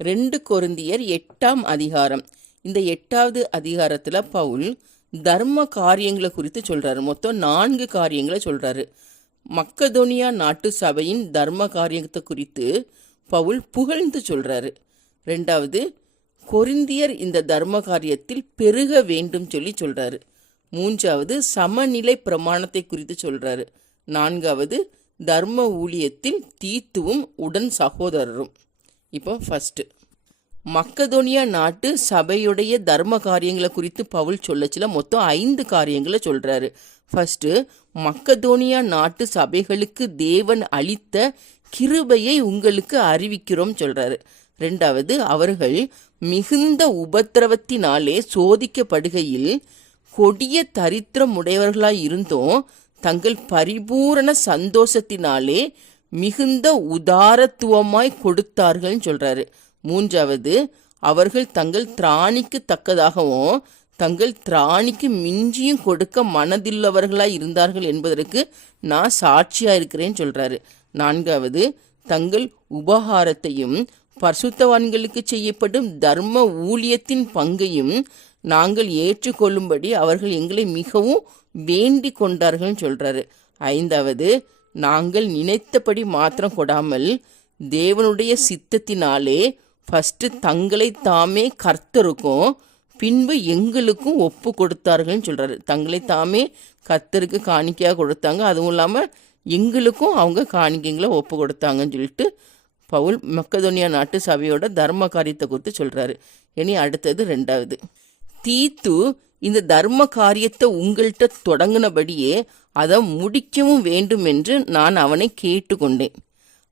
2 கொரிந்தியர் 8ஆம் அதிகாரம். இந்த 8வது அதிகாரத்தில் பவுல் தர்ம காரியங்களை குறித்து சொல்கிறாரு. மொத்தம் 4 காரியங்களை சொல்கிறாரு. மக்கதோனியா நாட்டு சபையின் தர்ம காரியத்தை குறித்து பவுல் புகழ்ந்து சொல்கிறாரு. 2வது, கொரிந்தியர் இந்த தர்ம காரியத்தில் பெருக வேண்டும் சொல்லி சொல்கிறாரு. 3வது, சமநிலை பிரமாணத்தை குறித்து சொல்கிறாரு. 4வது, தர்ம ஊழியத்தில் தீத்துவும் உடன் சகோதரரும். இப்போ ஃபஸ்ட்டு, மக்கதோனியா நாட்டு சபையுடைய தர்ம காரியங்களை குறித்து பவுல் சொல்லச்சில மொத்தம் 5 காரியங்களை சொல்கிறாரு. ஃபஸ்ட்டு, மக்கதோனியா நாட்டு சபைகளுக்கு தேவன் அளித்த கிருபையை உங்களுக்கு அறிவிக்கிறோம் சொல்கிறாரு. 2வது, அவர்கள் மிகுந்த உபத்திரவத்தினாலே சோதிக்கப்படுகையில் கொடிய தரித்திரம் உடையவர்களாய் இருந்தும் தங்கள் பரிபூரண சந்தோஷத்தினாலே மிகுந்த உதாரத்துவமாய் கொடுத்தார்கள் சொல்றாரு. 3வது, அவர்கள் தங்கள் திராணிக்கு தக்கதாகவும் தங்கள் திராணிக்கு மிஞ்சியும் கொடுக்க மனதில்லவர்களாய் இருந்தார்கள் என்பதற்கு நான் சாட்சியா இருக்கிறேன்னு சொல்றாரு. 4வது, தங்கள் உபகாரத்தையும் பரிசுத்தவான்களுக்கு செய்யப்படும் தர்ம ஊழியத்தின் பங்கையும் நாங்கள் ஏற்றுக்கொள்ளும்படி அவர்கள் எங்களை மிகவும் வேண்டிக் கொண்டார்கள் சொல்றாரு. 5வது, நாங்கள் நினைத்தபடி மாத்திரம் கொடாமல் தேவனுடைய சித்தத்தினாலே ஃபஸ்ட்டு தங்களை தாமே கர்த்தருக்கும் பின்பு எங்களுக்கும் ஒப்பு கொடுத்தார்கள்னு சொல்கிறாரு. தங்களை தாமே கர்த்தருக்கு காணிக்கையாக கொடுத்தாங்க, அதுவும் இல்லாமல் எங்களுக்கும் அவங்க காணிக்கைங்களை ஒப்பு கொடுத்தாங்கன்னு சொல்லிட்டு பவுல் மக்கதோனியா நாட்டு சபையோட தர்ம காரியத்தை குறித்து சொல்கிறாரு. இனி அடுத்தது 2வது, தீத்து இந்த தர்ம காரியத்தை உங்கள்கிட்ட தொடங்கினபடியே அதை முடிக்கவும் வேண்டும் என்று நான் அவனை கேட்டுக்கொண்டேன்.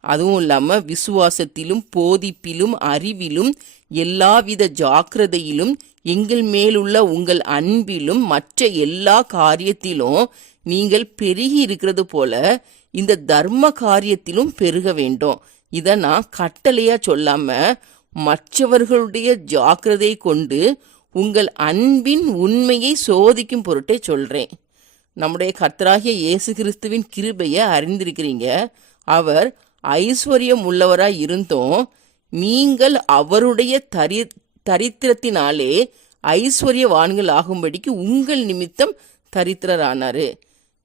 அதுவும் இல்லாமல் விசுவாசத்திலும் போதிப்பிலும் அறிவிலும் எல்லாவித ஜாக்கிரதையிலும் எங்கள் மேலுள்ள உங்கள் அன்பிலும் மற்ற எல்லா காரியத்திலும் நீங்கள் பெருகி இருக்கிறது போல இந்த தர்ம காரியத்திலும் பெருக வேண்டும். இதை நான் கட்டளையா சொல்லாம மற்றவர்களுடைய ஜாக்கிரதை கொண்டு உங்கள் அன்பின் உண்மையை சோதிக்கும் பொருட்டே சொல்றேன். நம்முடைய கர்த்தராகிய இயேசு கிறிஸ்துவின் கிருபையை அறிந்திருக்கிறீங்க. அவர் ஐஸ்வர்யம் உள்ளவராய் இருந்தும் நீங்கள் அவருடைய தரித்திரத்தினாலே ஐஸ்வர்யவான்கள் ஆகும்படிக்கு உங்கள் நிமித்தம் தரித்திரரானாரு.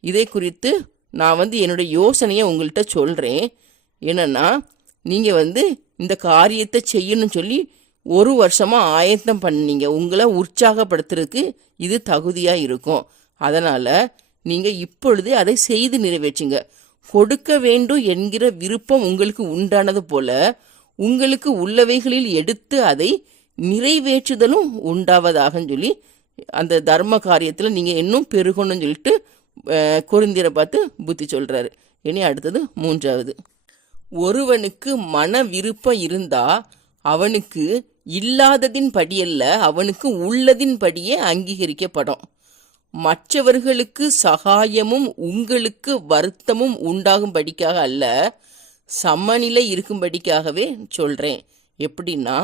இதை குறித்து நான் என்னுடைய யோசனையை உங்கள்கிட்ட சொல்கிறேன். என்னன்னா, நீங்கள் இந்த காரியத்தை செய்யணும்னு சொல்லி 1 வருஷமாக ஆயத்தம் பண்ணீங்க. உங்களை உற்சாகப்படுத்துறதுக்கு இது தகுதியாக இருக்கும். அதனால் நீங்கள் இப்பொழுதே அதை செய்து நிறைவேற்றுங்க. கொடுக்க வேண்டும் என்கிற விருப்பம் உங்களுக்கு உண்டானது போல உங்களுக்கு உள்ளவைகளில் எடுத்து அதை நிறைவேற்றுதலும் உண்டாவதாகன்னு சொல்லி அந்த தர்ம காரியத்தில் நீங்கள் இன்னும் பெருகணும்னு சொல்லிட்டு கொரிந்தியரை பார்த்து புத்தி சொல்கிறாரு. இனி அடுத்தது 3வது, ஒருவனுக்கு மன விருப்பம் இருந்தா அவனுக்கு இல்லாததின் படியல்ல அவனுக்கு உள்ளதின் படியே அங்கீகரிக்கப்படும். மற்றவர்களுக்கு சகாயமும் உங்களுக்கு வருத்தமும் உண்டாகும்படிக்காக அல்ல, சமநிலை இருக்கும்படிக்காகவே சொல்றேன். எப்படின்னா,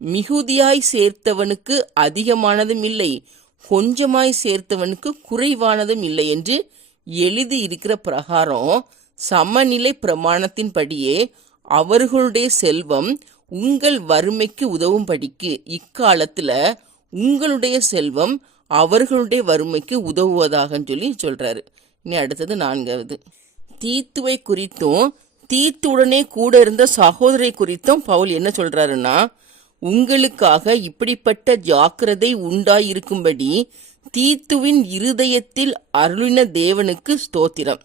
மிகுதியாய் சேர்த்தவனுக்கு அதிகமானதும் இல்லை, கொஞ்சமாய் சேர்த்தவனுக்கு குறைவானதும் இல்லை என்று எழுதி இருக்கிற பிரகாரம் சமநிலை பிரமாணத்தின்படியே அவர்களுடைய செல்வம் உங்கள் வறுமைக்கு உதவும்படிக்கு இக்காலத்துல உங்களுடைய செல்வம் அவர்களுடைய வறுமைக்கு உதவுவதாக சொல்லி சொல்றாரு. இனி அடுத்தது 4வது, தீத்துவை குறித்தும் தீத்துடனே கூட இருந்த சகோதரை குறித்தும் பவுல் என்ன சொல்றாருன்னா, உங்களுக்காக இப்படிப்பட்ட ஜாக்கிரதை உண்டாயிருக்கும்படி தீத்துவின் இருதயத்தில் அருளின தேவனுக்கு ஸ்தோத்திரம்.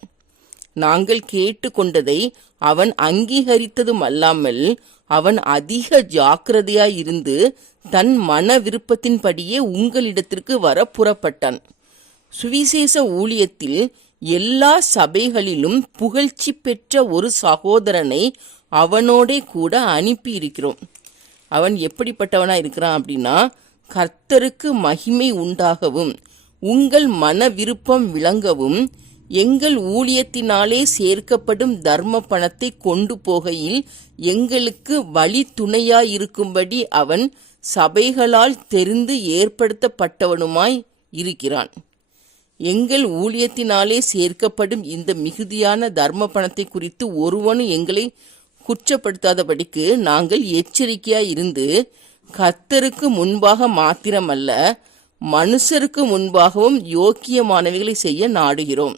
நாங்கள் கேட்டுக்கொண்டதை அவன் அங்கீகரித்ததும் அல்லாமல் அவன் அதிக ஜாக்கிரதையாயிருந்து தன் மன விருப்பத்தின்படியே உங்களிடத்திற்கு வர புறப்பட்டான். சுவிசேஷ ஊழியத்தில் எல்லா சபைகளிலும் புகழ்ச்சி பெற்ற ஒரு சகோதரனை அவனோடே கூட அனுப்பி இருக்கிறோம். அவன் எப்படிப்பட்டவனா இருக்கிறான் அப்படின்னா, கர்த்தருக்கு மகிமை உண்டாகவும் உங்கள் மன விருப்பம் விளங்கவும் எங்கள் ஊழியத்தினாலே சேர்க்கப்படும் தர்ம பணத்தை கொண்டு போகையில் எங்களுக்கு வழி துணையாயிருக்கும்படி அவன் சபைகளால் தெரிந்து ஏற்படுத்தப்பட்டவனுமாய் இருக்கிறான். எங்கள் ஊழியத்தினாலே சேர்க்கப்படும் இந்த மிகுதியான தர்ம பணத்தை குறித்து ஒருவனும் எங்களை குற்றப்படுத்தாதபடிக்கு நாங்கள் எச்சரிக்கையாய் இருந்து கர்த்தருக்கு முன்பாக மாத்திரமல்ல மனுஷருக்கு முன்பாகவும் யோக்கியமானவைகளை செய்ய நாடுகிறோம்.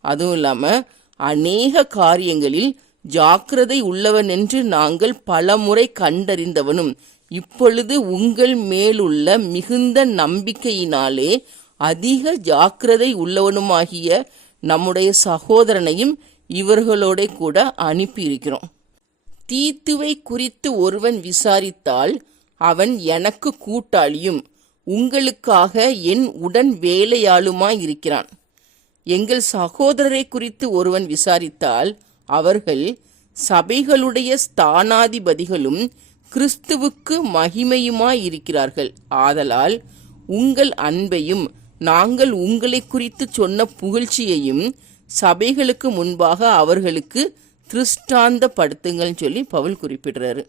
அதுவும் இல்லாமல் அநேக காரியங்களில் ஜாக்கிரதை உள்ளவன் என்று நாங்கள் பலமுறை கண்டறிந்தவனும் இப்பொழுது உங்கள் மேலுள்ள மிகுந்த நம்பிக்கையினாலே அதிக ஜாக்கிரதை உள்ளவனுமாகிய நம்முடைய சகோதரனையும் இவர்களோட கூட அனுப்பியிருக்கிறோம். தீத்துவை குறித்து ஒருவன் விசாரித்தால் அவன் எனக்கு கூட்டாளியும் உங்களுக்காக என் உடன் வேலையாளுமாயிருக்கிறான். எங்கள் சகோதரரை குறித்து ஒருவன் விசாரித்தால் அவர்கள் சபைகளுடைய ஸ்தானாதிபதிகளும் கிறிஸ்துவுக்கு மகிமையுமாயிருக்கிறார்கள். ஆதலால் உங்கள் அன்பையும் நாங்கள் உங்களை குறித்து சொன்ன புகழ்ச்சியையும் சபைகளுக்கு முன்பாக அவர்களுக்கு திருஷ்டாந்தப்படுத்துங்கள் சொல்லி பவுல் குறிப்பிடுறாரு.